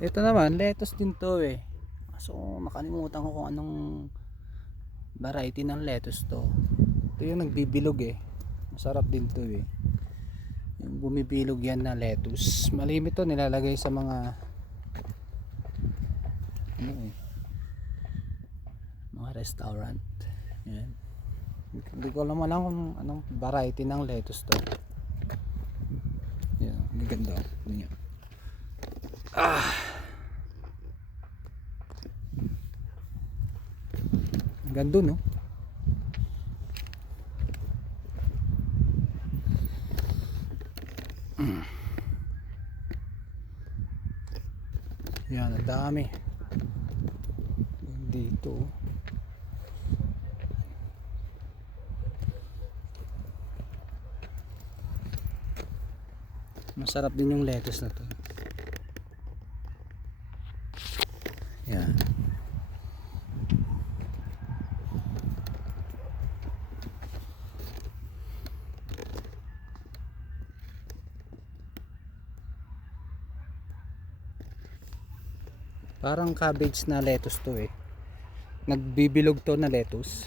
Ito naman, lettuce din to eh. So, nakalimutan ko kung anong variety ng lettuce to. Ito yung nagbibilog eh. Masarap din to eh. Yung bumibilog yan na lettuce. Malimit to, nilalagay sa mga ano eh, mga restaurant. Yan. Hindi ko alam kung anong variety ng lettuce to. Yan, ang ganda. Yan. Ang ganda no. Yan, ang dami. Dito. Masarap din yung lettuce na to. Yan. Parang cabbage na lettuce to eh. Nagbibilog to na lettuce.